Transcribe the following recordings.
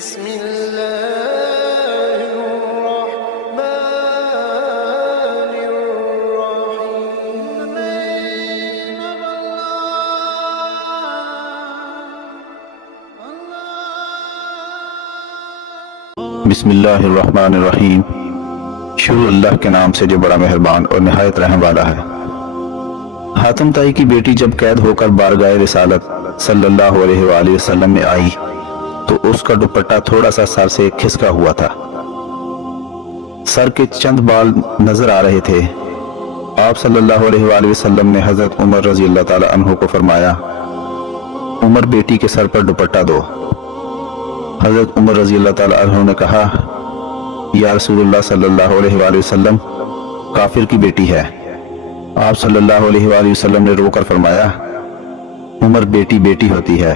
بسم الله الرحمن الرحيم. بسم اللہ الرحمن الرحیم. شروع اللہ کے نام سے جو بڑا مہربان اور نہایت رحم والا ہے. حاتم طائی کی بیٹی جب قید ہو کر بارگاہ رسالت صلی اللہ علیہ وآلہ وسلم میں آئی تو اس کا دوپٹہ تھوڑا سا سر سے کھسکا ہوا تھا. سر کے چند بال نظر آ رہے تھے. آپ صلی اللہ علیہ وآلہ وسلم نے حضرت عمر رضی اللہ تعالی عنہ کو فرمایا, عمر بیٹی کے سر پر دوپٹہ دو. حضرت عمر رضی اللہ تعالی عنہ نے کہا, یا رسول اللہ صلی اللہ علیہ وآلہ وسلم, کافر کی بیٹی ہے. آپ صلی اللہ علیہ وآلہ وسلم نے رو کر فرمایا, عمر بیٹی بیٹی ہوتی ہے,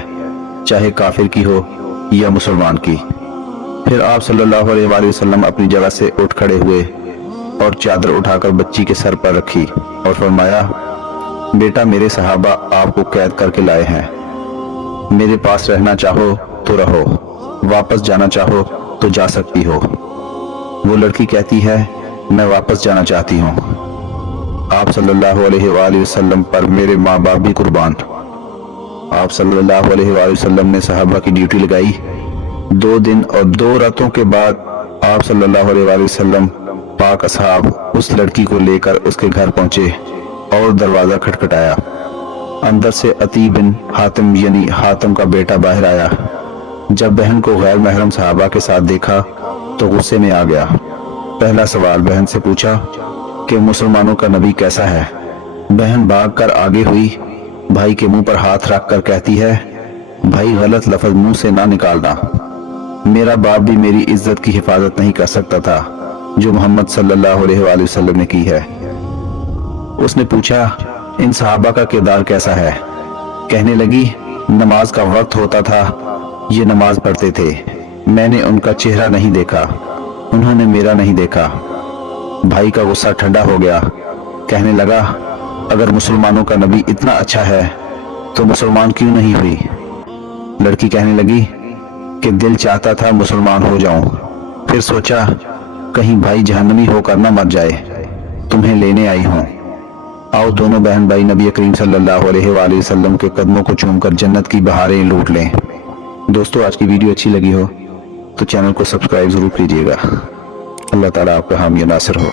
چاہے کافر کی ہو یا مسلمان کی. پھر آپ صلی اللہ علیہ وآلہ وسلم اپنی جگہ سے اٹھ کھڑے ہوئے اور چادر اٹھا کر بچی کے سر پر رکھی اور فرمایا, بیٹا میرے صحابہ آپ کو قید کر کے لائے ہیں. میرے پاس رہنا چاہو تو رہو, واپس جانا چاہو تو جا سکتی ہو. وہ لڑکی کہتی ہے, میں واپس جانا چاہتی ہوں. آپ صلی اللہ علیہ وآلہ وسلم پر میرے ماں باپ بھی قربان. آپ صلی اللہ علیہ وآلہ وسلم نے صحابہ کی ڈیوٹی لگائی. 2 دن اور 2 راتوں کے بعد آپ صلی اللہ علیہ وآلہ وسلم پاک اصحاب اس لڑکی کو لے کر اس کے گھر پہنچے اور دروازہ کھٹکھٹایا. اندر سے عتیق بن حاتم یعنی حاتم کا بیٹا باہر آیا. جب بہن کو غیر محرم صحابہ کے ساتھ دیکھا تو غصے میں آ گیا. پہلا سوال بہن سے پوچھا کہ مسلمانوں کا نبی کیسا ہے. بہن بھاگ کر آگے ہوئی, بھائی کے منہ پر ہاتھ رکھ کر کہتی ہے, بھائی غلط لفظ منہ سے نہ نکالنا. میرا باپ بھی میری عزت کی حفاظت نہیں کر سکتا تھا جو محمد صلی اللہ علیہ وآلہ وسلم نے کی ہے. اس نے پوچھا, ان صحابہ کا کردار کیسا ہے. کہنے لگی, نماز کا وقت ہوتا تھا یہ نماز پڑھتے تھے, میں نے ان کا چہرہ نہیں دیکھا, انہوں نے میرا نہیں دیکھا. بھائی کا غصہ ٹھنڈا ہو گیا. کہنے لگا, اگر مسلمانوں کا نبی اتنا اچھا ہے تو مسلمان کیوں نہیں ہوئی. لڑکی کہنے لگی کہ دل چاہتا تھا مسلمان ہو جاؤں, پھر سوچا کہیں بھائی جہنمی ہو کر نہ مر جائے, تمہیں لینے آئی ہوں. آؤ دونوں بہن بھائی نبی کریم صلی اللہ علیہ وآلہ وسلم کے قدموں کو چوم کر جنت کی بہاریں لوٹ لیں. دوستو, آج کی ویڈیو اچھی لگی ہو تو چینل کو سبسکرائب ضرور کیجیے گا. اللہ تعالیٰ آپ کا حامی و ناصر ہو.